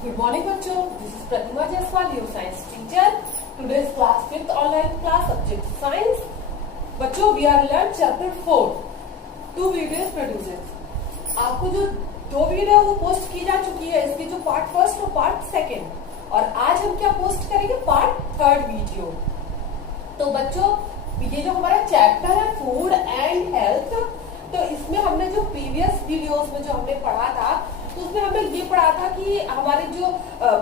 Good morning बच्चों, this is Pratima Jaiswal, your science teacher. Today's class 5th online class subject science. बच्चों we are learn chapter 4. 2 videos produced. आपको जो 2 video वो post की जा चुकी है, इसकी जो पार्ट फर्स्ट और पार्ट सेकेंड, और आज हम क्या पोस्ट करेंगे पार्ट थर्ड वीडियो. तो बच्चों ये जो हमारा चैप्टर है फूड एंड हेल्थ, तो इसमें हमने जो प्रीवियस वीडियोस में जो हमने पढ़ा था तो उसमें हमने ये पढ़ा था कि हमारे जो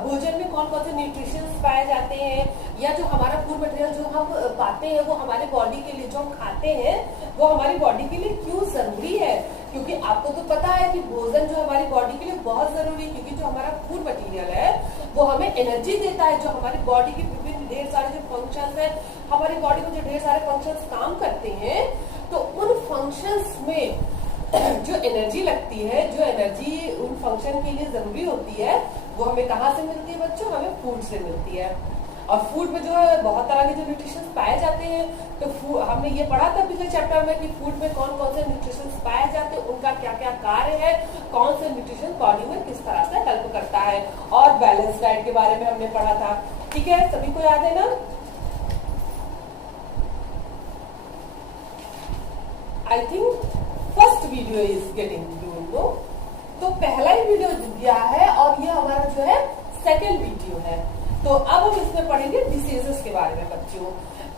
भोजन में कौन कौन से न्यूट्रिशंस पाए जाते हैं, या जो हमारा फूड मटेरियल जो हम पाते हैं वो हमारे बॉडी के लिए जो हम खाते हैं वो हमारी बॉडी के लिए क्यों जरूरी है. क्योंकि आपको तो पता है कि भोजन जो हमारी बॉडी के लिए बहुत जरूरी है, क्योंकि जो हमारा फूड मटेरियल है वो हमें एनर्जी देता है. जो हमारी बॉडी के विभिन्न ढेर सारे जो फंक्शंस है, हमारी बॉडी में जो ढेर सारे फंक्शंस काम करते हैं, तो उन फंक्शंस में जो एनर्जी लगती है, जो एनर्जी उन फंक्शन के लिए जरूरी होती है, वो हमें कहाँ से मिलती है बच्चों? हमें फूड से मिलती है. और फूड में जो है बहुत तरह के जो न्यूट्रिशंस पाए जाते हैं. तो हमने ये पढ़ा था पिछले चैप्टर में कि फूड में कौन कौन से न्यूट्रिशंस पाए जाते हैं, उनका क्या क्या कार्य है, कौन से न्यूट्रिशन बॉडी में किस तरह से हेल्प करता है, और बैलेंस डाइट के बारे में हमने पढ़ा था. ठीक है, सभी को याद है ना? I think first video is getting you know. तो पहला ही वीडियो दिया है और ये हमारा जो है सेकेंड वीडियो है. तो अब हम इसमें पढ़ेंगे डिसीजेस के बारे में बच्चों.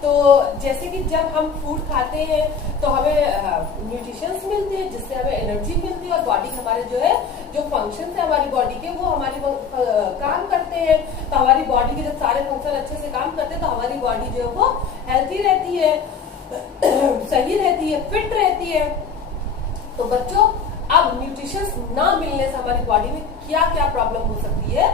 तो जैसे कि जब हम फूड खाते हैं तो हमें न्यूट्रिशंस मिलते हैं, जिससे हमें एनर्जी मिलती है, और बॉडी हमारे जो है जो फंक्शन है हमारी बॉडी के वो हमारी काम करते हैं. तो हमारी बॉडी के जब सारे फंक्शन अच्छे से काम करते हैं तो हमारी बॉडी जो है वो हेल्थी रहती है, सही रहती है, फिट रहती है. तो बच्चों अब न्यूट्रिशंस ना मिलने से हमारी बॉडी में क्या क्या प्रॉब्लम हो सकती है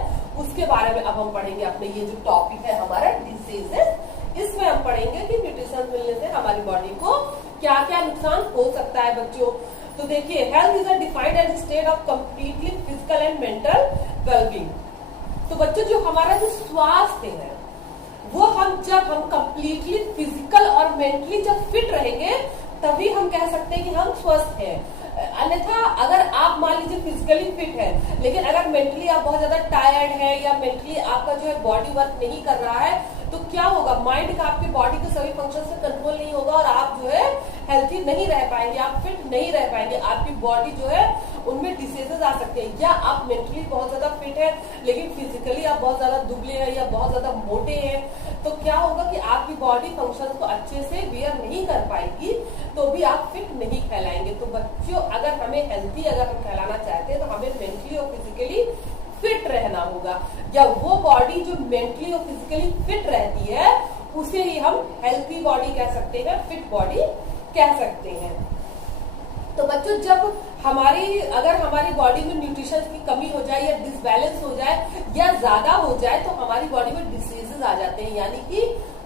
उसके बारे में अब हम पढ़ेंगे. अपने ये जो टॉपिक है हमारा डिसीजेस, इसमें हम पढ़ेंगे कि न्यूट्रिशन मिलने से हमारी बॉडी को क्या क्या नुकसान हो सकता है बच्चों. तो देखिए, health is a defined as state of completely physical and mental wellbeing. तो बच्चों जो हमारा जो स्वास्थ्य है वो जब हम कंप्लीटली फिजिकल और मेंटली जब फिट रहेंगे तभी हम कह सकते हैं कि हम स्वस्थ हैं. अन्यथा अगर आप मान लीजिए फिजिकली फिट है लेकिन अगर मेंटली आप बहुत ज्यादा टायर्ड है या मेंटली आपका जो है बॉडी वर्क नहीं कर रहा है, तो क्या होगा? माइंड का आपकी बॉडी के सभी फंक्शन से कंट्रोल नहीं होगा और आप जो है हेल्थी नहीं रह पाएंगे, आप फिट नहीं रह पाएंगे. आपकी बॉडी जो है उनमें डिसीजेस आ सकते हैं. या आप मेंटली बहुत ज्यादा फिट है लेकिन फिजिकली आप बहुत ज्यादा दुबले हैं या बहुत ज्यादा मोटे हैं, तो क्या होगा कि आपकी बॉडी फंक्शन को अच्छे से बेयर नहीं कर पाएगी, तो भी आप फिट नहीं कहलाएंगे. तो बच्चों अगर हमें हेल्थी अगर हम कहलाना चाहते हैं तो हमें मेंटली और फिजिकली फिट रहना होगा. या वो बॉडी जो मेंटली और फिजिकली फिट रहती है उसे ही हम हेल्थी बॉडी कह सकते हैं, फिट बॉडी कह सकते हैं. तो बच्चों जब अगर हमारी बॉडी में न्यूट्रिशन की कमी हो जाए या डिसबैलेंस हो जाए या ज्यादा हो जाए तो हमारी बॉडी में डिसीजेस आ जाते हैं, यानी कि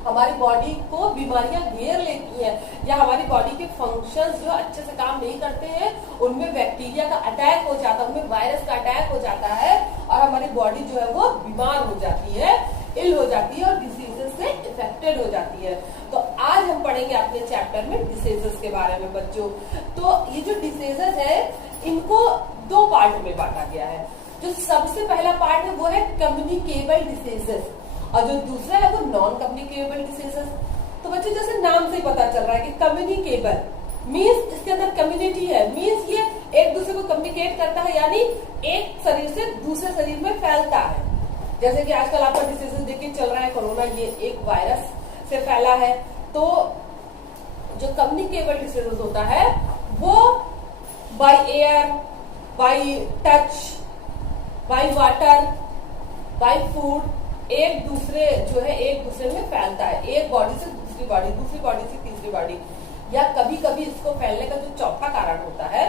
हमारी बॉडी को बीमारियां घेर लेती हैं, या हमारी बॉडी के फंक्शंस जो अच्छे से काम नहीं करते हैं उनमें बैक्टीरिया का अटैक हो जाता है, उनमें वायरस का अटैक हो जाता है और हमारी बॉडी जो है वो बीमार हो जाती है, इल हो जाती है और डिसीजेस से इफेक्टेड हो जाती है. तो आज हम पढ़ेंगे अपने चैप्टर में डिसीजेस के बारे में बच्चों. तो ये जो डिसीजेस है इनको 2 पार्ट में बांटा गया है. जो सबसे पहला पार्ट है वो है कम्युनिकेबल डिसीजेस और जो दूसरा है वो नॉन कम्युनिकेबल डिसीजेस. तो बच्चों जैसे नाम से ही पता चल रहा है कि कम्युनिकेबल मीन्स इसके अंदर कम्युनिटी है, मीन्स ये एक दूसरे को कम्युनिकेट करता है, यानी एक शरीर से दूसरे शरीर में फैलता है. जैसे कि आजकल आपका डिसीजेस देखिए चल रहा है कोरोना, ये एक वायरस से फैला है. तो जो कम्युनिकेबल डिसीजेस होता है वो by air, by touch, by water, by food एक दूसरे में फैलता है. एक बॉडी से दूसरी बॉडी, दूसरी बॉडी से तीसरी बॉडी, या कभी कभी इसको फैलने का जो चौथा कारण होता है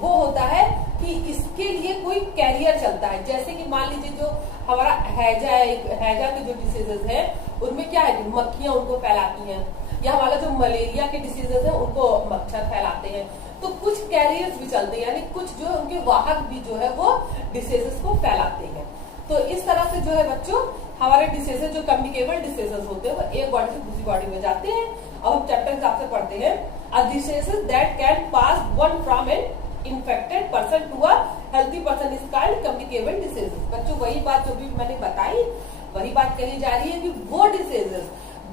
वो होता है कि इसके लिए कोई कैरियर चलता है. जैसे कि मान लीजिए जो हमारा हैजा के जो डिसीजेस है उनमें क्या है कि मक्खियां उनको फैलाती हैं, या हमारा जो मलेरिया के डिसीजेस है उनको मच्छर फैलाते हैं. तो कुछ कैरियर्स भी चलते हैं, यानी कुछ जो उनके वाहक भी जो है वो डिसीजेस को फैलाते हैं. तो इस तरह से जो है बच्चों हमारे डिसीजेस जो कम्युनिकेबल डिसीजेस होते हैं वो एक बॉडी से दूसरी बॉडी में जाते हैं. अब हम चैप्टर हिसाब से पढ़ते हैं. Diseases that can pass one from an infected person to a healthy person is called communicable diseases। बच्चों वही बात जो भी मैंने बताई वही बात कही जा रही है कि वो डिसीजेस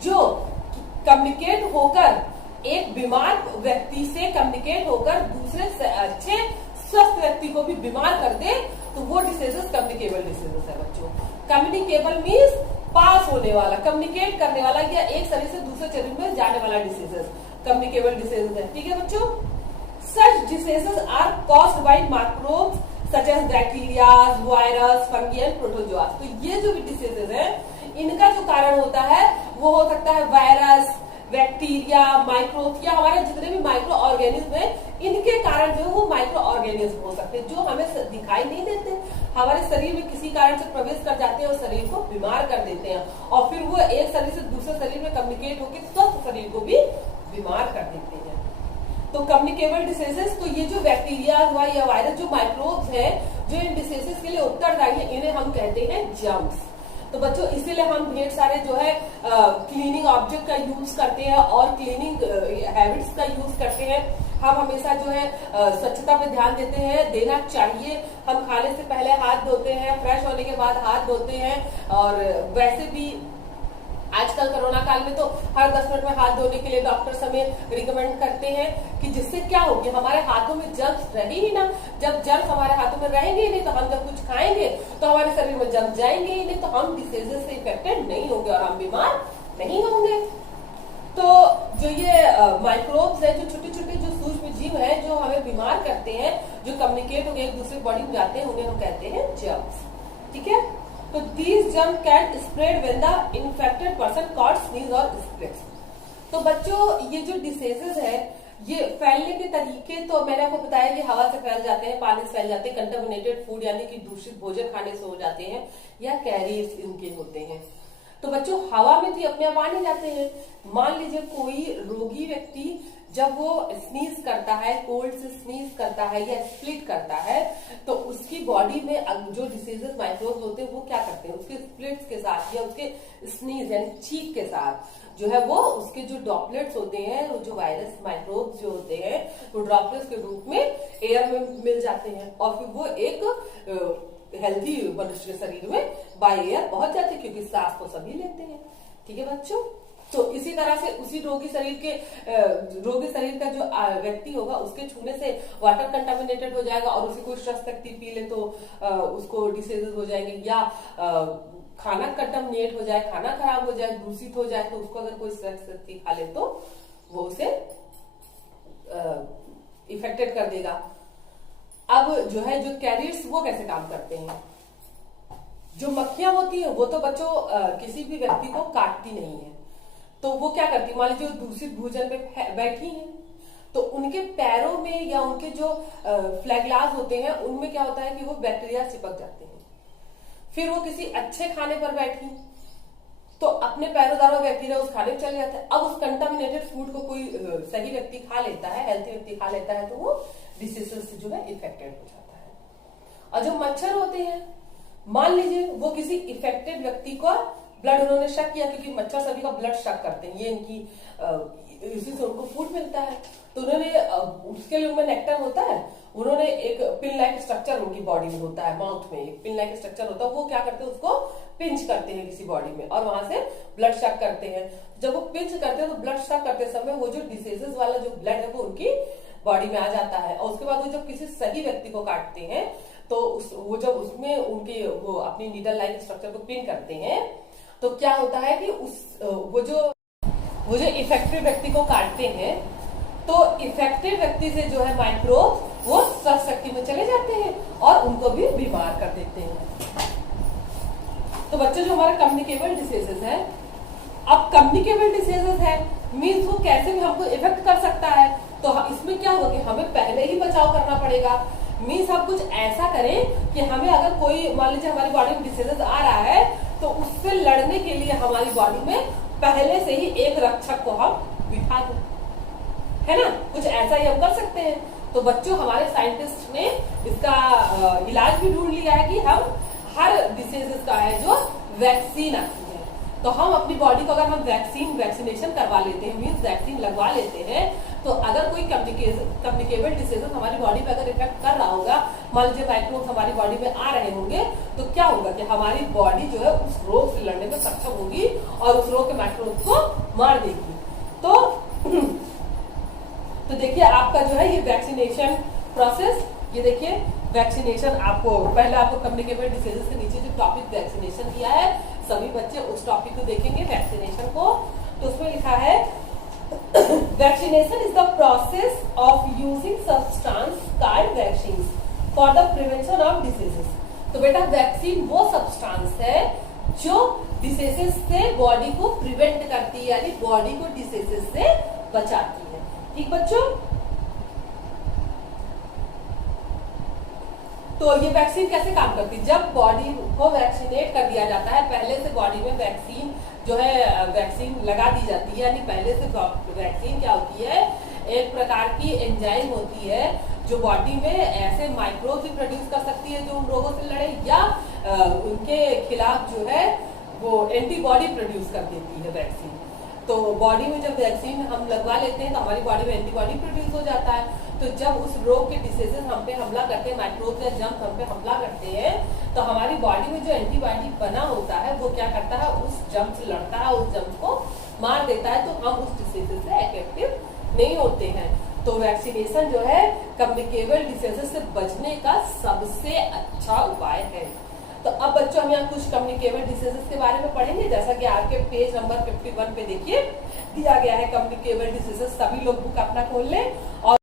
जो कम्युनिकेट होकर एक बीमार व्यक्ति से कम्युनिकेट होकर दूसरे अच्छे स्वस्थ व्यक्ति को भी बीमार कर दे तो वो डिसीजेस कम्युनिकेबल डिसीजेस है बच्चों। कम्युनिकेबल मीन्स पास होने वाला, कम्युनिकेट करने वाला या एक शरीर से दूसरे शरीर में जाने वाला डिसीजेस कम्युनिकेबल डिसीजेस है। ठीक है बच्चों। Such diseases are caused by microbes such as bacteria, virus, fungi and protozoas. तो ये जो भी डिसीजेस है इनका जो कारण होता है वो हो सकता है वायरस, बैक्टीरिया, माइक्रोब या हमारे जितने भी माइक्रो ऑर्गेनिज्म है इनके कारण जो है वो माइक्रो ऑर्गेनिज्म हो सकते हैं जो हमें दिखाई नहीं देते, हमारे शरीर में किसी कारण से प्रवेश कर जाते हैं और शरीर को बीमार कर देते हैं और फिर वो एक शरीर से दूसरे शरीर में कम्युनिकेट होकर स्वस्थ शरीर को भी बीमार कर देते हैं। तो कम्युनिकेबल डिसीजेस, तो ये जो बैक्टीरिया हुआ या वायरस जो माइक्रोब्स है जो इन डिसीजेस के लिए उत्तरदायी है इन्हें हम कहते हैं जर्म्स। तो बच्चों इसीलिए हम ढेर सारे जो है क्लीनिंग ऑब्जेक्ट का यूज करते हैं और क्लीनिंग हैबिट्स का यूज करते हैं। हम हमेशा जो है स्वच्छता पे ध्यान देते हैं, देना चाहिए। हम खाने से पहले हाथ धोते हैं, फ्रेश होने के बाद हाथ धोते हैं और वैसे भी आजकल कोरोना काल में तो हर 10 मिनट में हाथ धोने के लिए डॉक्टर्स हमें रिकमेंड करते हैं कि जिससे क्या होगी हमारे हाथों में जर्म्स रहे ही ना। जब जर्म्स हमारे हाथों में रहेंगे ही नहीं तो हम जब कुछ खाएंगे तो हमारे शरीर में जर्म्स जाएंगे ही नहीं तो हम डिसीजेस से इफेक्टेड नहीं होंगे और हम बीमार नहीं होंगे। तो जो ये माइक्रोब्स है, जो छोटे छोटे जो सूक्ष्म जीव है जो हमें बीमार करते हैं, जो कम्युनिकेट होकर एक दूसरे बॉडी में जाते हैं, उन्हें हम कहते हैं जर्म्स। ठीक है। तो these germs can spread when the infected person coughs, sneeze और spits। तो बच्चों ये जो डिसीजेस है ये फैलने के तरीके तो मैंने आपको बताया कि हवा से फैल जाते हैं, पानी से फैल जाते हैं, कंटामिनेटेड फूड यानी कि दूषित भोजन खाने से हो जाते हैं या कैरियर्स इनके होते हैं। तो बच्चों हवा में तो अपने आप आ नहीं जाते हैं। मान लीजिए कोई रोगी व्यक्ति जब वो स्नीज करता है, कोल्ड से स्नीज करता है या स्प्लिट करता है तो उसकी बॉडी में जो डिसीजेस माइक्रोब्स होते हैं वो क्या करते हैं, उसके स्प्लिट्स के साथ या उसके स्नीज यानी छींक के साथ जो है वो उसके जो ड्रॉपलेट्स होते हैं, वो जो वायरस माइक्रोब्स जो होते हैं वो ड्रॉपलेट्स के रूप में एयर में मिल जाते हैं और फिर वो एक हेल्थी मनुष्य के शरीर में बाय एयर पहुंच जाते हैं क्योंकि सांस तो सभी लेते हैं। ठीक है बच्चों। तो इसी तरह से उसी रोगी शरीर का जो व्यक्ति होगा उसके छूने से वाटर कंटामिनेटेड हो जाएगा और उसे कोई स्वस्थ व्यक्ति पी ले तो उसको डिसीजेस हो जाएंगे या खाना कंटामिनेट हो जाए, खाना खराब हो जाए, दूषित हो जाए तो उसको अगर कोई स्वस्थ व्यक्ति खा ले तो वो उसे इफेक्टेड कर देगा। अब जो है जो कैरियर्स वो कैसे काम करते हैं, जो मक्खियां होती है वो तो बच्चों किसी भी व्यक्ति को काटती नहीं है तो वो क्या करती है, मान लीजिए दूषित भोजन में बैठी हैं तो उनके पैरों में या उनके जो फ्लैगलास होते हैं उनमें क्या होता है कि वो बैक्टीरिया चिपक जाते हैं। फिर वो किसी अच्छे खाने पर बैठी तो अपने पैरों द्वारा बैक्टीरिया उस खाने में चले जाता है। अब उस कंटामिनेटेड फूड को कोई सही व्यक्ति खा लेता है, हेल्थी व्यक्ति खा लेता है तो वो डिसीजेस से जो है इफेक्टेड हो जाता है। और जो मच्छर होते हैं, मान लीजिए वो किसी इफेक्टेड व्यक्ति को ब्लड उन्होंने शक किया क्योंकि मच्छर सभी का ब्लड शक करते हैं, ये इनकी इसी से उनको फूड मिलता है तो उन्होंने उसके लिए उनमें नेक्टर होता है, उन्होंने एक पिन लाइक स्ट्रक्चर उनकी बॉडी में होता है, माउथ में एक पिन लाइक स्ट्रक्चर होता है, वो क्या करते हैं उसको पिंच करते हैं किसी बॉडी में और वहां से ब्लड शक करते हैं। जब वो पिंच करते हैं तो ब्लड शक करते समय वो जो डिसीजेस वाला जो ब्लड है वो उनकी बॉडी में आ जाता है और उसके बाद वो जब किसी सही व्यक्ति को काटते हैं तो वो जब उसमें उनकी वो अपनी नीडल लाइक स्ट्रक्चर को पिन करते हैं तो क्या होता है कि वो जो इफेक्टेड व्यक्ति को काटते हैं तो इफेक्टेड व्यक्ति से जो है माइक्रोब वो स्वस्थ व्यक्ति में चले जाते हैं और उनको भी बीमार कर देते हैं। तो बच्चों जो हमारा कम्युनिकेबल डिसीजेस है, अब कम्युनिकेबल डिसीजेस है मीन्स वो कैसे भी हमको इफेक्ट कर सकता है तो इसमें क्या होगा कि हमें पहले ही बचाव करना पड़ेगा। मीन्स हम कुछ ऐसा करें कि हमें अगर कोई मान लीजिए हमारी बॉडी में डिसीजेस आ रहा है तो उससे लड़ने के लिए हमारी बॉडी में पहले से ही एक रक्षक को हम बिठा दें, है ना, कुछ ऐसा ही हम कर सकते हैं। तो बच्चों हमारे साइंटिस्ट ने इसका इलाज भी ढूंढ लिया है कि हम हर डिसीजेस का है जो वैक्सीन आती है तो हम अपनी बॉडी को अगर हम वैक्सीनेशन करवा लेते हैं मीन्स वैक्सीन लगवा लेते हैं तो अगर कोई कम्युनिकेबल डिसीजेस हमारी बॉडी पे अगर इफेक्ट कर रहा होगा, मान लीजिए माइक्रोब्स हमारी बॉडी में आ रहे होंगे, तो क्या होगा कि हमारी बॉडी जो है उस रोग से लड़ने में सक्षम होगी और उस रोग के माइक्रोब्स को मार देगी। तो देखिए आपका जो है ये वैक्सीनेशन प्रोसेस, ये देखिए वैक्सीनेशन आपको पहले आपको कम्युनिकेबल डिसीजेस के नीचे जो टॉपिक वैक्सीनेशन दिया है, सभी बच्चे उस टॉपिक को देखेंगे वैक्सीनेशन को। तो उसमें लिखा है vaccination is the process of using substance called vaccine for the prevention of diseases. तो बेटा वैक्सीन वो सब्सटेंस है जो डिसीजेस से बॉडी को प्रिवेंट करती है, यानी बॉडी को डिसीजेस से बचाती है। ठीक बच्चों, तो ये वैक्सीन कैसे काम करती है? जब बॉडी को वैक्सीनेट कर दिया जाता है, पहले से बॉडी में वैक्सीन जो है वैक्सीन लगा दी जाती है, यानी पहले से वैक्सीन क्या होती है, एक प्रकार की एंजाइम होती है जो बॉडी में ऐसे माइक्रोब भी प्रोड्यूस कर सकती है जो उन रोगों से लड़े, या उनके खिलाफ जो है वो एंटीबॉडी प्रोड्यूस कर देती है वैक्सीन। तो बॉडी में जब वैक्सीन हम लगवा लेते हैं तो हमारी बॉडी में एंटीबॉडी प्रोड्यूस हो जाता है। तो जब उस रोग के डिसीजेस हम पे हमला करते हैं, माइक्रोब या जर्म हम पे हमला करते हैं, तो हमारी बॉडी में जो एंटीबॉडी बना होता है वो क्या करता है, उस जर्म से लड़ता है, उस जर्म को मार देता है, तो हम उस डिसीजेस से इफेक्टिव नहीं होते हैं। तो वैक्सीनेशन जो है कम्युनिकेबल डिसीजेस से बचने का सबसे अच्छा उपाय है। तो अब बच्चों हम यहाँ कुछ कम्युनिकेबल डिसीजेस के बारे में पढ़ेंगे, जैसा कि आपके पेज नंबर 51 पे देखिए दिया गया है कम्युनिकेबल डिसीजेस। सभी लोग बुक अपना खोल लें। और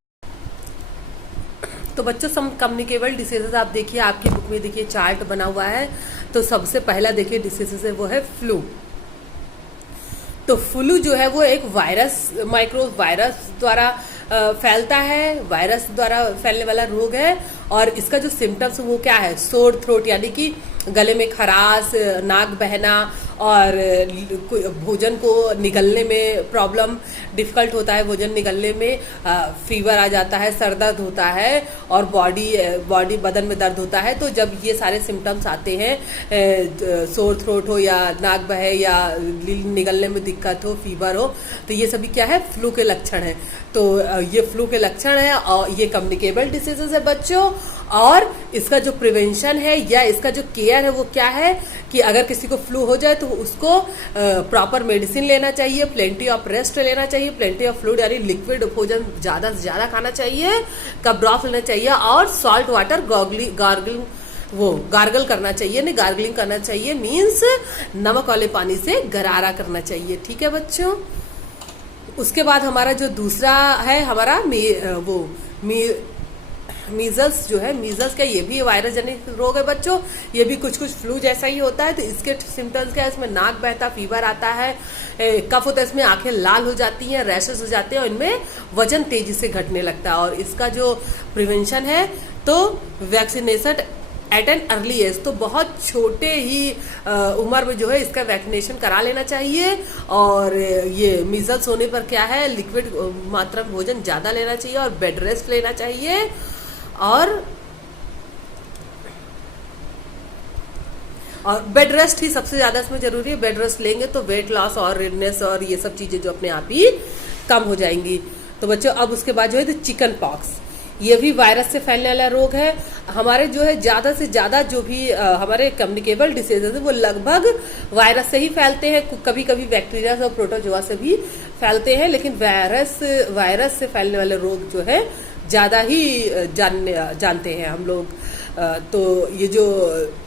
तो बच्चों सम कम्युनिकेबल डिसीजेस आप देखिए आपकी बुक में देखिए चार्ट बना हुआ है। तो सबसे पहला देखिए डिसीजेस है वो है फ्लू। तो फ्लू जो है वो एक वायरस, माइक्रो वायरस द्वारा फैलता है, वायरस द्वारा फैलने वाला रोग है। और इसका जो सिम्टम्स वो क्या है, सोर थ्रोट यानी कि गले में खराश, नाक बहना और भोजन को निगलने में प्रॉब्लम, डिफिकल्ट होता है भोजन निगलने में, फीवर आ जाता है, सर दर्द होता है और बॉडी बदन में दर्द होता है। तो जब ये सारे सिम्टम्स आते हैं, सोर थ्रोट हो या नाक बहे या निगलने में दिक्कत हो, फीवर हो, तो ये सभी क्या है, फ्लू के लक्षण है। तो ये फ्लू के लक्षण है और ये कम्युनिकेबल डिसीजेस है बच्चों। और इसका जो प्रिवेंशन है या इसका जो केयर है वो क्या है कि अगर किसी को फ्लू हो जाए तो उसको प्रॉपर मेडिसिन लेना चाहिए, प्लेंटी ऑफ रेस्ट लेना चाहिए, प्लेंटी ऑफ फ्लूइड यानी लिक्विड भोजन ज्यादा से ज्यादा खाना चाहिए, कप ड्रॉप लेना चाहिए और सॉल्ट वाटर गार्गल करना चाहिए, नहीं गार्गलिंग करना चाहिए, मीन्स नमक वाले पानी से गरारा करना चाहिए। ठीक है बच्चों। उसके बाद हमारा जो दूसरा है हमारा मीजल्स जो है, मीजल्स का ये भी वायरस जनित रोग है बच्चों। ये भी कुछ फ्लू जैसा ही होता है। तो इसके सिम्टम्स क्या है, इसमें नाक बहता, फीवर आता है, कफ होता है, इसमें आंखें लाल हो जाती हैं, रैशेस हो जाते हैं और इनमें वजन तेजी से घटने लगता है। और इसका जो प्रिवेंशन है तो vaccination at an early age, तो बहुत छोटे ही उम्र में जो है इसका वैक्सीनेशन करा लेना चाहिए। और ये मीजल्स होने पर क्या है, लिक्विड मात्रा में भोजन ज्यादा लेना चाहिए और बेड रेस्ट लेना चाहिए। और बेड रेस्ट ही सबसे ज्यादा इसमें जरूरी है। बेड रेस्ट लेंगे तो वेट लॉस और रेडनेस और ये सब चीजें जो अपने आप ही कम हो जाएंगी। तो बच्चों अब उसके बाद जो है चिकन पॉक्स, ये भी वायरस से फैलने वाला रोग है। हमारे जो है ज्यादा से ज्यादा जो भी हमारे कम्युनिकेबल डिसीजेज है वो लगभग वायरस से ही फैलते हैं, कभी कभी बैक्टीरिया और प्रोटोजोआ से भी फैलते हैं, लेकिन वायरस से फैलने वाले रोग जो है ज्यादा ही जानते हैं हम लोग। तो ये जो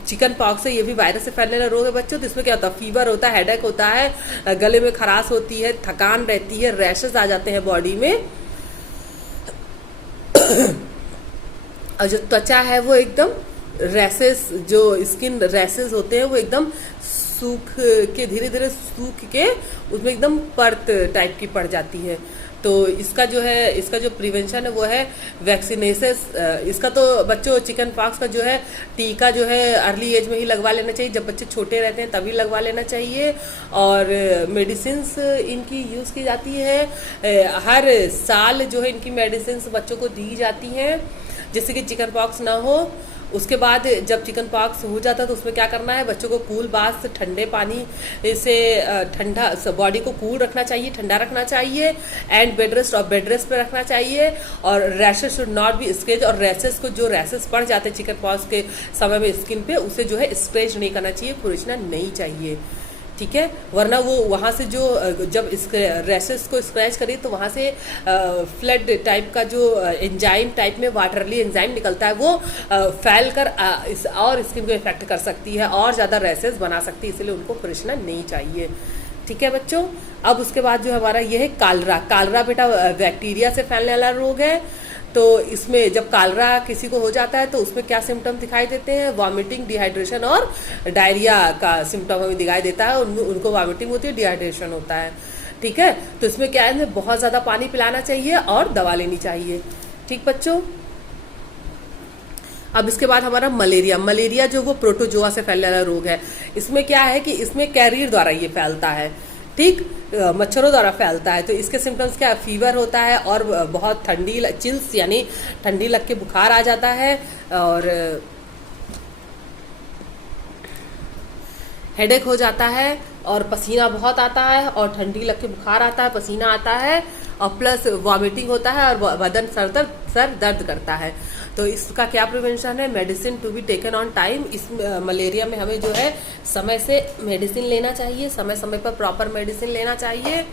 चिकन पॉक्स है ये भी वायरस से फैलने वाला रोग है बच्चों। तो इसमें क्या होता है, फीवर होता है, हेडेक होता है, गले में खराश होती है, थकान रहती है, रैशेस आ जाते हैं बॉडी में और जो त्वचा है वो एकदम रैसेस, जो स्किन रैसेस होते हैं वो एकदम सूख के, धीरे धीरे सूख के उसमें एकदम परत टाइप की पड़ जाती है। तो इसका जो है, इसका जो प्रिवेंशन है वो है वैक्सीनेशन। इसका तो बच्चों चिकन पॉक्स का जो है टीका जो है अर्ली एज में ही लगवा लेना चाहिए, जब बच्चे छोटे रहते हैं तभी लगवा लेना चाहिए। और मेडिसिन इनकी यूज की जाती है, हर साल जो है इनकी मेडिसिन बच्चों को दी जाती हैं जिससे कि चिकन पॉक्स ना हो। उसके बाद जब चिकन पॉक्स हो जाता है तो उसमें क्या करना है, बच्चों को कूल बाथ ठंडे पानी से ठंडा बॉडी को कूल रखना चाहिए, ठंडा रखना चाहिए, एंड बेड रेस्ट और बेड रेस्ट पे रखना चाहिए। और rashes should not be scratch, और रैशेस को जो रैशेस पड़ जाते हैं चिकन पॉक्स के समय में स्किन पे, उसे जो है स्क्रेच नहीं करना चाहिए, खुरचना नहीं चाहिए, ठीक है। वरना वो वहाँ से जो जब रैशेस को स्क्रैच करें तो वहाँ से फ्लड टाइप का जो एंजाइम टाइप में वाटरली एंजाइम निकलता है, वो फैल कर और स्किन को इफेक्ट कर सकती है और ज़्यादा रैशेस बना सकती है, इसलिए उनको खुरचना नहीं चाहिए, ठीक है बच्चों। अब उसके बाद जो हमारा ये है कालरा। कालरा बेटा बैक्टीरिया से फैलने वाला रोग है। तो इसमें जब कालरा किसी को हो जाता है तो उसमें क्या सिम्टम दिखाई देते हैं, वॉमिटिंग, डिहाइड्रेशन और डायरिया का सिम्टम हमें दिखाई देता है। उनको वॉमिटिंग होती है, डिहाइड्रेशन होता है, ठीक है। तो इसमें क्या है, बहुत ज़्यादा पानी पिलाना चाहिए और दवा लेनी चाहिए, ठीक बच्चों। अब इसके बाद हमारा मलेरिया। मलेरिया जो वो प्रोटोजोआ से फैलने वाला रोग है। इसमें क्या है कि इसमें कैरियर द्वारा ये फैलता है, ठीक, मच्छरों द्वारा फैलता है। तो इसके सिम्टम्स क्या, फीवर होता है और बहुत ठंडी, चिल्स यानी ठंडी लग के बुखार आ जाता है, और हेडेक हो जाता है, और पसीना बहुत आता है, और ठंडी लग के बुखार आता है, पसीना आता है, और प्लस वॉमिटिंग होता है, और बदन सर दर्द करता है। तो इसका क्या प्रिवेंशन है, medicine to be taken on time. इस मलेरिया में हमें जो है समय से मेडिसिन लेना चाहिए, समय समय पर प्रॉपर मेडिसिन लेना चाहिए,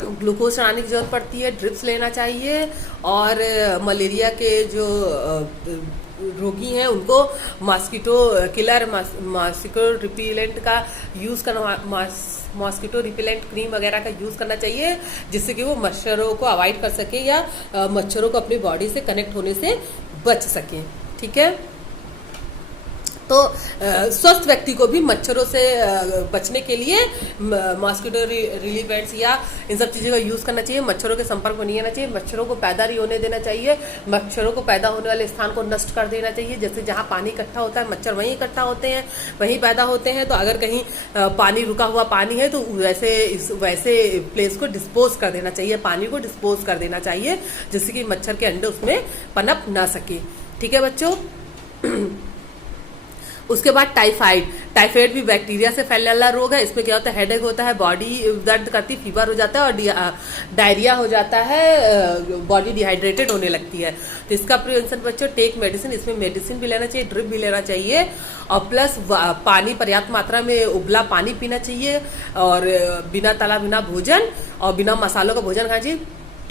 ग्लूकोज चढ़ाने की जरूरत पड़ती है, ड्रिप्स लेना चाहिए, और मलेरिया के जो रोगी हैं उनको मॉस्किटो किलर, मॉस्किटो रिपेलेंट का यूज़ करना, मॉस्किटो रिपेलेंट क्रीम वगैरह का यूज़ करना चाहिए, जिससे कि वो मच्छरों को अवॉइड कर सके या मच्छरों को अपनी बॉडी से कनेक्ट होने से बच सके, ठीक है। तो स्वस्थ व्यक्ति को भी मच्छरों से बचने के लिए मॉस्किटो रिलीवेंट्स या इन सब चीज़ों का यूज़ करना चाहिए। मच्छरों के संपर्क में नहीं आना चाहिए, मच्छरों को पैदा नहीं होने देना चाहिए, मच्छरों को पैदा होने वाले स्थान को नष्ट कर देना चाहिए। जैसे जहाँ पानी इकट्ठा होता है, मच्छर वहीं इकट्ठा होते हैं, वहीं पैदा होते हैं। तो अगर कहीं पानी रुका हुआ पानी है तो वैसे प्लेस को डिस्पोज कर देना चाहिए, पानी को डिस्पोज कर देना चाहिए, जिससे कि मच्छर के अंडे उसमें पनप ना सके, ठीक है बच्चों। उसके बाद टाइफाइड। टाइफाइड भी बैक्टीरिया से फैलने वाला रोग है। इसमें क्या होता है, हेडेक होता है, बॉडी दर्द करती, फीवर हो जाता है, और डायरिया हो जाता है, बॉडी डिहाइड्रेटेड होने लगती है। तो इसका प्रिवेंशन बच्चों, टेक मेडिसिन। इसमें मेडिसिन भी लेना चाहिए, ड्रिप भी लेना चाहिए, और प्लस पानी पर्याप्त मात्रा में उबला पानी पीना चाहिए, और बिना तला बिना भोजन और बिना मसालों का भोजन खाना चाहिए।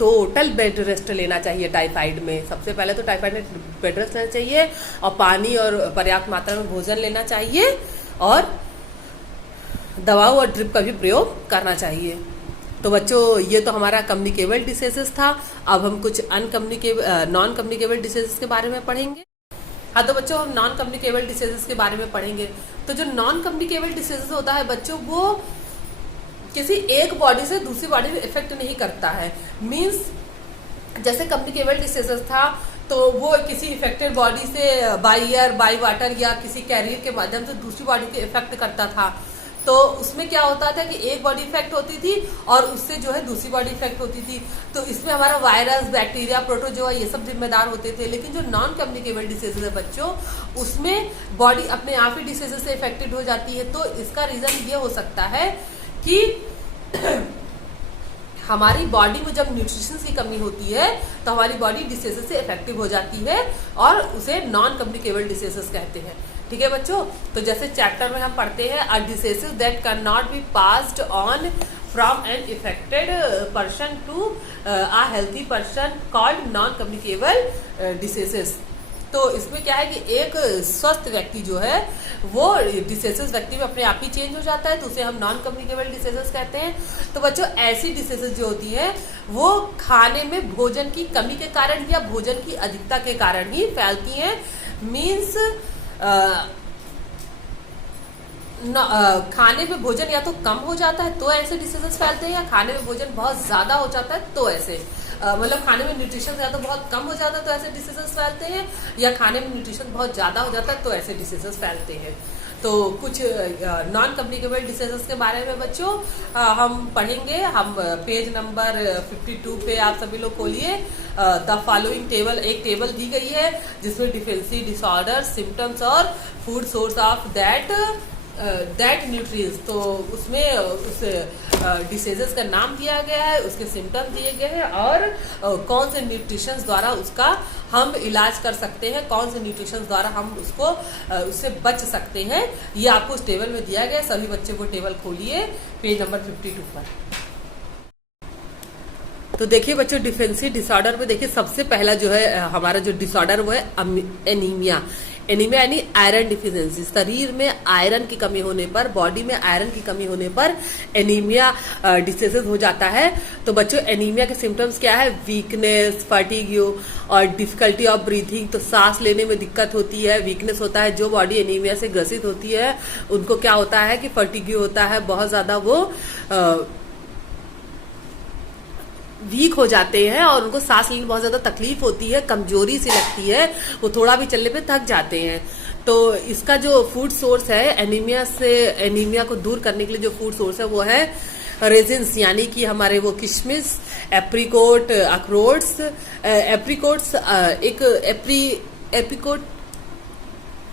टोटल बेड रेस्ट लेना चाहिए टाइफाइड में। सबसे पहले तो टाइफाइड में बेड रेस्ट लेना चाहिए, और पानी और पर्याप्त मात्रा में भोजन लेना चाहिए, और दवाओं और ड्रिप का भी प्रयोग करना चाहिए। तो बच्चों, ये तो हमारा कम्युनिकेबल डिसीजेस था। अब हम कुछ नॉन कम्युनिकेबल डिसीजेस के बारे में पढ़ेंगे। हाँ, तो बच्चों हम नॉन कम्युनिकेबल डिसीजेस के बारे में पढ़ेंगे। तो जो नॉन कम्युनिकेबल डिसीजेस होता है बच्चों, वो किसी एक बॉडी से दूसरी बॉडी में इफेक्ट नहीं करता है। मींस जैसे कम्युनिकेबल डिसीजेस था तो वो किसी इफेक्टेड बॉडी से बाई एयर, बाई वाटर या किसी कैरियर के माध्यम से दूसरी बॉडी को इफेक्ट करता था। तो उसमें क्या होता था कि एक बॉडी इफेक्ट होती थी और उससे जो है दूसरी बॉडी इफेक्ट होती थी। तो इसमें हमारा वायरस, बैक्टीरिया, प्रोटोजोआ ये सब जिम्मेदार होते थे। लेकिन जो नॉन कम्युनिकेबल डिसीजेज है बच्चों, उसमें बॉडी अपने आप ही डिसीजेज से इफेक्टेड हो जाती है। तो इसका रीजन ये हो सकता है कि हमारी बॉडी में जब न्यूट्रिशन की कमी होती है तो हमारी बॉडी डिसीजेस से इफेक्टिव हो जाती है, और उसे नॉन कम्युनिकेबल डिसीजेस कहते हैं, ठीक है बच्चों। तो जैसे चैप्टर में हम पढ़ते हैं, a diseases that can not be passed on from an affected person to a healthy person called non communicable diseases. तो इसमें क्या है कि एक स्वस्थ व्यक्ति जो है वो डिसीजेस व्यक्ति में अपने आप ही चेंज हो जाता है, तो उसे हम नॉन कम्युनिकेबल डिसीजेस कहते हैं। तो बच्चों, ऐसी डिसीजेस जो होती है वो खाने में भोजन की कमी के कारण या भोजन की अधिकता के कारण ही फैलती हैं। मीन्स खाने में भोजन या तो कम हो जाता है तो ऐसे डिसीजेस फैलते हैं, या खाने में भोजन बहुत ज्यादा हो जाता है तो ऐसे। मतलब खाने में न्यूट्रिशन ज़्यादा बहुत कम हो जाता है तो ऐसे डिसीजेस फैलते हैं, या खाने में न्यूट्रिशन बहुत ज़्यादा हो जाता है तो ऐसे डिसीजेस फैलते हैं। तो कुछ नॉन कम्युनिकेबल डिसीजेस के बारे में बच्चों हम पढ़ेंगे। हम पेज नंबर 52 पे आप सभी लोग खोलिए। द फॉलोइंग टेबल, एक टेबल दी गई है जिसमें डिफेंसी डिसऑर्डर, सिम्टम्स और food source of that nutrients, तो उसमें उस डिसीजेस का नाम दिया गया है, उसके सिम्टम दिए गए हैं और कौन से न्यूट्रिशंस द्वारा उसका हम इलाज कर सकते हैं, कौन से न्यूट्रिशंस द्वारा हम उससे बच सकते हैं, ये आपको उस टेबल में दिया गया है। सभी बच्चे वो टेबल खोलिए पेज नंबर 52 पर। तो देखिए बच्चों, डिफेंसी डिसऑर्डर में देखिए सबसे पहला जो है हमारा जो डिसऑर्डर वो है एनीमिया। एनीमिया यानी आयरन डिफिशिएंसी। शरीर में आयरन की कमी होने पर, बॉडी में आयरन की कमी होने पर एनीमिया डिसीज हो जाता है। तो बच्चों एनीमिया के सिम्टम्स क्या है? वीकनेस, फटीग्यू और डिफिकल्टी ऑफ ब्रीथिंग, तो सांस लेने में दिक्कत होती है, वीकनेस होता है। जो बॉडी एनीमिया से ग्रसित होती है उनको क्या होता है कि फटीग्यू होता है, बहुत ज्यादा वो वीक हो जाते हैं और उनको सांस लेने में बहुत ज्यादा तकलीफ होती है, कमजोरी सी लगती है, वो थोड़ा भी चलने पे थक जाते हैं। तो इसका जो फूड सोर्स है एनीमिया को दूर करने के लिए जो फूड सोर्स है वो है रेजिन्स, यानी कि हमारे वो किशमिश, एप्रिकोट, अखरोट्स।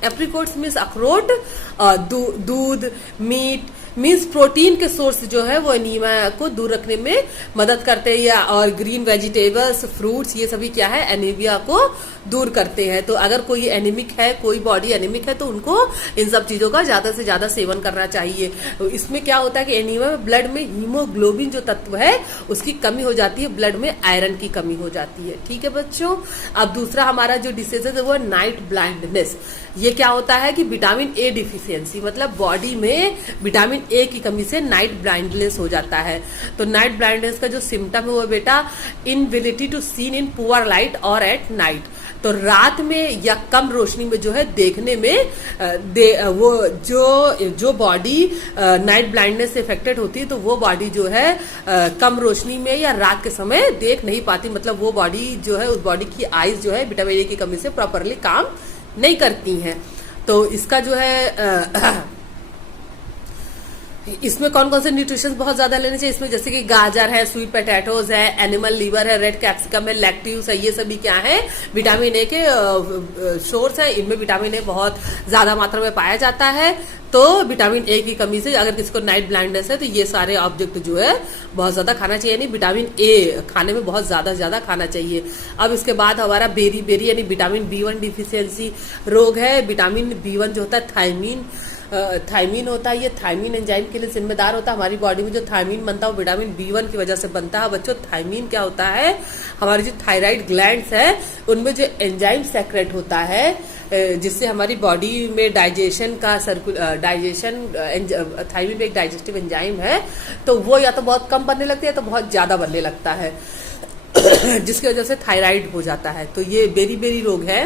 एप्रिकोट्स मीन्स अखरोट, दूध, मीट मीन्स प्रोटीन के सोर्स जो है वो एनीमिया को दूर रखने में मदद करते हैं, या और ग्रीन वेजिटेबल्स, फ्रूट्स, ये सभी क्या है एनीमिया को दूर करते हैं। तो अगर कोई एनीमिक है, कोई बॉडी एनीमिक है तो उनको इन सब चीजों का ज्यादा से ज्यादा सेवन करना चाहिए। तो इसमें क्या होता है कि एनीमिया में ब्लड में हीमोग्लोबिन जो तत्व है उसकी कमी हो जाती है, ब्लड में आयरन की कमी हो जाती है। ठीक है बच्चों। अब दूसरा हमारा जो डिसीज है वो नाइट ब्लाइंडनेस। ये क्या होता है कि विटामिन ए डिफिशियंसी, मतलब बॉडी में विटामिन ए की कमी से नाइट ब्लाइंडनेस हो जाता है। तो नाइट ब्लाइंडनेस का जो सिम्टम है वो बेटा inability to seen in poor light और एट नाइट, तो रात में या कम रोशनी में जो है देखने में वो जो बॉडी नाइट ब्लाइंडनेस से इफेक्टेड होती है तो वो बॉडी जो है कम रोशनी में या रात के समय देख नहीं पाती, मतलब वो बॉडी जो है उस बॉडी की आईज जो है विटामिन ए की कमी से प्रॉपरली काम नहीं करती हैं। तो इसका जो है इसमें कौन कौन से न्यूट्रिशन बहुत ज्यादा लेने चाहिए, इसमें जैसे कि गाजर है, स्वीट पोटैटोज है, एनिमल लीवर है, रेड कैप्सिकम है, लैक्टिव्स है, ये सभी क्या है विटामिन ए के सोर्स है। इनमें विटामिन ए बहुत ज्यादा मात्रा में पाया जाता है। तो विटामिन ए की कमी से अगर किसी को नाइट ब्लाइंडनेस है तो ये सारे ऑब्जेक्ट जो है बहुत ज्यादा खाना चाहिए, यानी विटामिन ए खाने में बहुत ज्यादा खाना चाहिए। अब इसके बाद हमारा बेरी यानी विटामिन B1 डिफिशियंसी रोग है। विटामिन B1 जो होता है थायमीन होता है, ये थायमीन एंजाइम के लिए जिम्मेदार होता है। हमारी बॉडी में जो थायमीन बनता है वो विटामिन B1 की वजह से बनता है। बच्चों थायमीन क्या होता है? हमारी जो थायराइड ग्लैंड्स है उनमें जो एंजाइम सेक्रेट होता है जिससे हमारी बॉडी में डाइजेशन थायमीन में एक डाइजेस्टिव एंजाइम है, तो वो या तो बहुत कम बनने लगती है तो बहुत ज्यादा बनने लगता है जिसकी वजह से थायराइड हो जाता है। तो ये बेरी रोग है।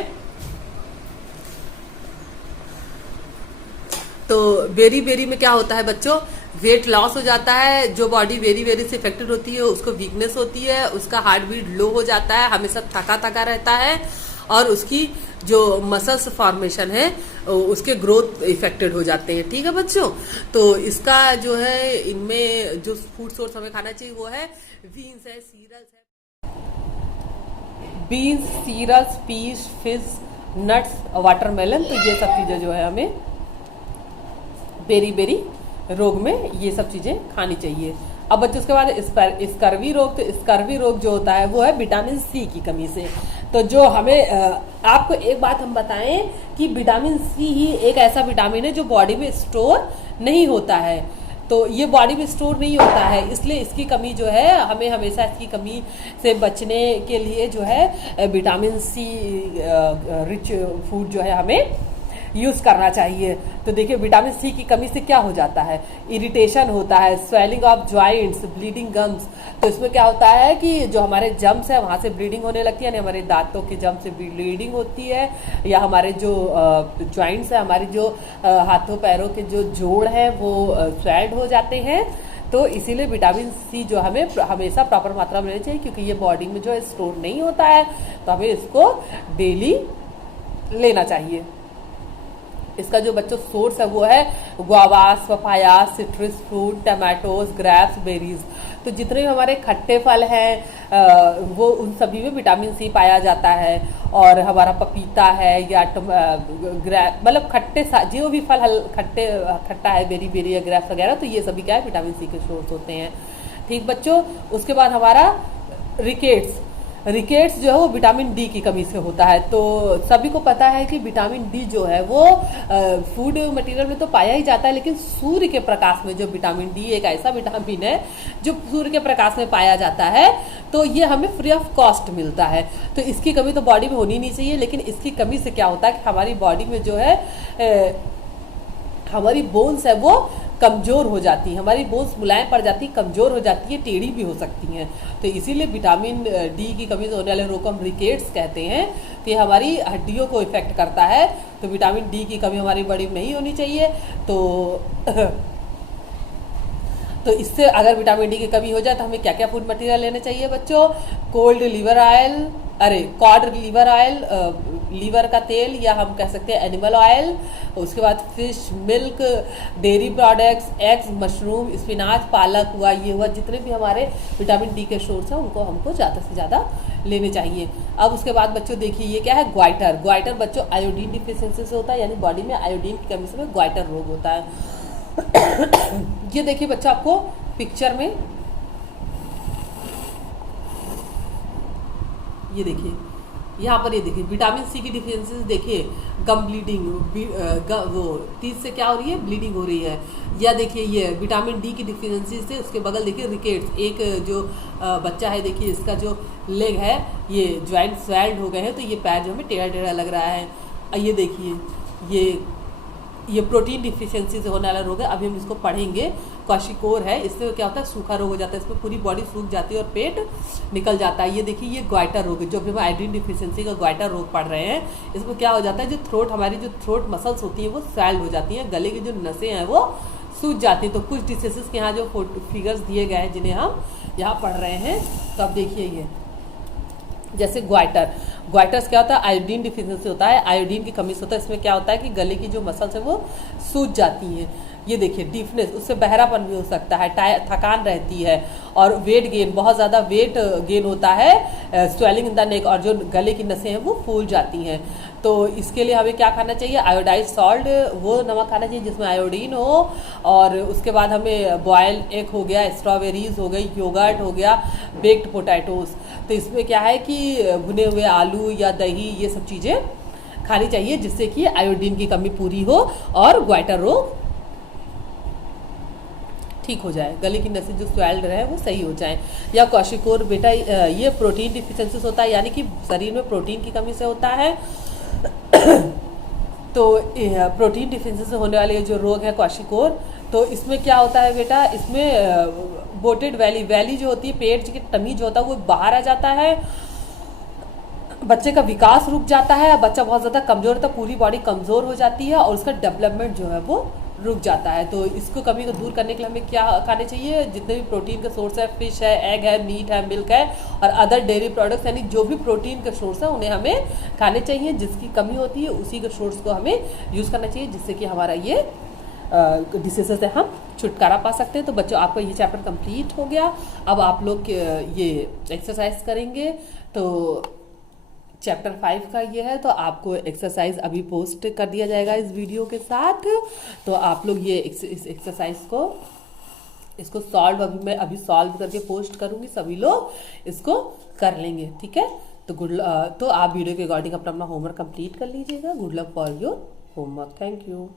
तो बेरी में क्या होता है बच्चों? वेट लॉस हो जाता है। जो बॉडी वेरी से इफेक्टेड होती है उसको वीकनेस होती है, उसका हार्ट बीट लो हो जाता है, हमेशा थका रहता है और उसकी जो मसल्स फॉर्मेशन है उसके ग्रोथ इफेक्टेड हो जाते हैं। ठीक है बच्चों। तो इसका जो है इनमें जो फूड सोर्स हमें खाना चाहिए वो है बीन्स है, सीरियल्स है, beans, cereals, peas, fish, nuts, watermelon. तो ये सब चीजें जो है हमें बेरी रोग में ये सब चीजें खानी चाहिए। अब बच्चों उसके बाद स्कर्वी रोग। तो स्कर्वी रोग जो होता है वो है विटामिन सी की कमी से। तो जो हमें आपको एक बात हम बताएं कि विटामिन सी ही एक ऐसा विटामिन है जो बॉडी में स्टोर नहीं होता है। तो ये बॉडी में स्टोर नहीं होता है, इसलिए इसकी कमी जो है हमें हमेशा इसकी कमी से बचने के लिए जो है विटामिन सी रिच फूड जो है हमें यूज करना चाहिए। तो देखिए विटामिन सी की कमी से क्या हो जाता है? इरिटेशन होता है, swelling of joints, bleeding gums. तो इसमें क्या होता है कि जो हमारे जम्स है वहां से ब्लीडिंग होने लगती है, यानी हमारे दांतों के जम से ब्लीडिंग होती है, या हमारे जो जॉइंट्स है, हमारे जो हाथों पैरों के जो जोड़ है वो स्वेल्ड हो जाते हैं। तो इसीलिए विटामिन सी जो हमें हमेशा प्रॉपर मात्रा में लेना चाहिए, क्योंकि ये बॉडी में जो है स्टोर नहीं होता है, तो हमें इसको डेली लेना चाहिए। इसका जो बच्चों सोर्स है वो है guavas, papayas, citrus fruit, tomatoes, grapes, berries. तो जितने भी हमारे खट्टे फल हैं वो उन सभी में विटामिन सी पाया जाता है। और हमारा पपीता है या मतलब खट्टे जो भी फल खट्टा है, बेरी बेरी या ग्रेप्स वगैरह, तो ये सभी क्या है विटामिन सी के सोर्स होते हैं। ठीक बच्चों, उसके बाद हमारा रिकेट्स जो है वो विटामिन डी की कमी से होता है। तो सभी को पता है कि विटामिन डी जो है वो फूड मटेरियल में तो पाया ही जाता है, लेकिन सूर्य के प्रकाश में जो विटामिन डी एक ऐसा विटामिन है जो सूर्य के प्रकाश में पाया जाता है, तो ये हमें फ्री ऑफ कॉस्ट मिलता है। तो इसकी कमी तो बॉडी में होनी नहीं चाहिए, लेकिन इसकी कमी से क्या होता है कि हमारी बॉडी में जो है हमारी बोन्स है वो कमजोर हो जाती है, हमारी बोन्स मुलायम पड़ जाती है, कमजोर हो जाती है, टेढ़ी भी हो सकती हैं। तो इसीलिए विटामिन डी की कमी से होने वाले रोग को हम रिकेट्स कहते हैं, कि हमारी हड्डियों को इफेक्ट करता है। तो विटामिन डी की कमी हमारी बॉडी में नहीं होनी चाहिए। तो इससे अगर विटामिन डी की कमी हो जाए तो हमें क्या क्या फूड मटेरियल लेने चाहिए बच्चों? कॉड लीवर ऑयल, लीवर का तेल, या हम कह सकते हैं एनिमल ऑयल। उसके बाद fish, milk, dairy products, eggs, mushroom, spinach, पालक हुआ, ये हुआ, जितने भी हमारे विटामिन डी के सोर्स हैं उनको हमको ज़्यादा से ज़्यादा लेने चाहिए। अब उसके बाद बच्चों देखिए ये क्या है, ग्वाइटर बच्चों आयोडीन डिफिशिएंसी से होता है, यानी बॉडी में आयोडीन की कमी से ग्वाइटर रोग होता है। ये देखिए बच्चा आपको पिक्चर में, ये देखिए यहाँ पर, ये देखिए विटामिन सी की डिफिशिएंसी देखिए, गम ब्लीडिंग, वो टीथ से क्या हो रही है, ब्लीडिंग हो रही है। या देखिए ये विटामिन डी की डिफिशिएंसी से उसके बगल देखिए रिकेट्स, एक जो बच्चा है देखिए इसका जो लेग है ये ज्वाइंट स्वेल्ड हो गए हैं, तो ये पैर जो हमें टेढ़ा टेढ़ा लग रहा है। ये देखिए ये प्रोटीन डिफिशिएंसी से होने वाला रोग है। अभी हम इसको पढ़ेंगे। क्वाशिकोर है, इससे क्या होता है, सूखा रोग हो जाता है, इसमें पूरी बॉडी सूख जाती है और पेट निकल जाता है। ये देखिए ये ग्वाइटर रोग है, जो भी हम आयोडीन डिफिशिएंसी का ग्वाइटर रोग पढ़ रहे हैं। इसमें क्या हो जाता है, जो हमारी जो थ्रोट मसल्स होती हैं वो स्वेल्ड हो जाती हैं, गले की जो नसें हैं वो सूज जाती हैं। तो कुछ डिसीजेस के यहाँ जो फिगर्स दिए गए हैं जिन्हें हम यहाँ पढ़ रहे हैं, तो अब देखिए ये जैसे ग्वाइटर्स क्या होता है, आयोडीन डिफिशिएंसी होता है, आयोडीन की कमी से होता है। इसमें क्या होता है कि गले की जो मसल्स है वो सूज जाती हैं। ये देखिए डीफनेस, उससे बहरापन भी हो सकता है, थकान रहती है, और वेट गेन, बहुत ज़्यादा वेट गेन होता है, स्वेलिंग इन द नेक, और जो गले की नसें हैं वो फूल जाती हैं। तो इसके लिए हमें क्या खाना चाहिए, आयोडाइज्ड सॉल्ट, वो नमक खाना चाहिए जिसमें आयोडीन हो। और उसके बाद हमें बॉयल एग हो गया, स्ट्रॉबेरीज हो गई, योगर्ट हो गया, बेक्ड पोटैटोज। तो इसमें क्या है कि भुने हुए आलू या दही, ये सब चीज़ें खानी चाहिए जिससे कि आयोडीन की कमी पूरी हो और ग्वाइटर रोग ठीक हो जाए, गले की नसें जो स्वेल्ड रहे वो सही हो जाए। या क्वाशिकोर बेटा ये प्रोटीन डिफिशिएंसी होता है, यानी कि शरीर में प्रोटीन की कमी से होता है। तो प्रोटीन डिफिशिएंसी से होने वाले जो रोग है क्वाशिकोर, तो इसमें क्या होता है बेटा, इसमें बोटेड वैली जो होती है, पेट की टमी जो होता है वो बाहर आ जाता है, बच्चे का विकास रुक जाता है, बच्चा बहुत ज़्यादा कमज़ोर होता है, पूरी बॉडी कमज़ोर हो जाती है और उसका डेवलपमेंट जो है वो रुक जाता है। तो इसको कमी को दूर करने के लिए हमें क्या खाने चाहिए, जितने भी प्रोटीन का सोर्स है, फिश है, एग है, मीट है, मिल्क है और अदर डेयरी प्रोडक्ट्स, यानी जो भी प्रोटीन के सोर्स है उन्हें हमें खाने चाहिए। जिसकी कमी होती है उसी के सोर्स को हमें यूज़ करना चाहिए, जिससे कि हमारा ये डिसीज़ से हम छुटकारा पा सकते हैं। तो बच्चों आपका ये चैप्टर कंप्लीट हो गया। अब आप लोग ये एक्सरसाइज करेंगे, तो चैप्टर 5 का ये है, तो आपको एक्सरसाइज अभी पोस्ट कर दिया जाएगा इस वीडियो के साथ। तो आप लोग ये इस एक्सरसाइज को इसको सॉल्व मैं अभी सॉल्व करके पोस्ट करूंगी, सभी लोग इसको कर लेंगे, ठीक है। तो आप वीडियो के अकॉर्डिंग अपना होमवर्क कंप्लीट कर लीजिएगा। Good luck for your homework, thank you.